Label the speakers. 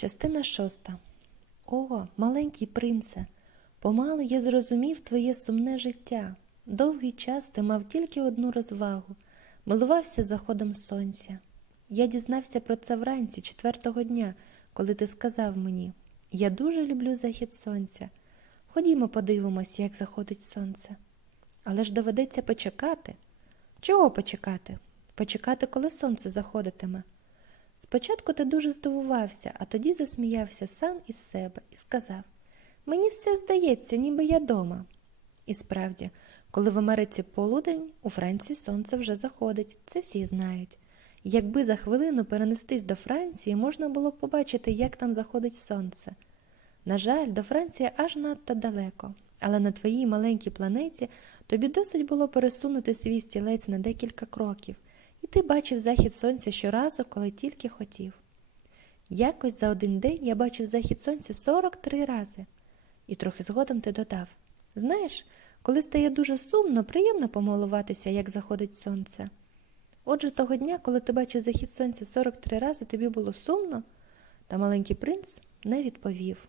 Speaker 1: Частина шоста. О, маленький принце, помалу я зрозумів твоє сумне життя. Довгий час ти мав тільки одну розвагу, милувався заходом сонця. Я дізнався про це вранці четвертого дня, коли ти сказав мені Я дуже люблю захід сонця. Ходімо подивимось, як заходить сонце. Але ж доведеться почекати. Чого почекати? Почекати, коли сонце заходитиме. Спочатку ти дуже здивувався, а тоді засміявся сам із себе і сказав Мені все здається, ніби я дома. І справді, коли в Америці полудень, у Франції сонце вже заходить, це всі знають. Якби за хвилину перенестись до Франції, можна було б побачити, як там заходить сонце. На жаль, до Франції аж надто далеко, але на твоїй маленькій планеті тобі досить було пересунути свій стілець на декілька кроків, ти бачив захід сонця щоразу, коли тільки хотів. Якось за один день я бачив захід сонця 43 рази. І трохи згодом ти додав Знаєш, коли стає дуже сумно, приємно помилуватися, як заходить сонце. Отже, того дня, коли ти бачив захід сонця 43 рази, тобі було сумно, та маленький принц не відповів.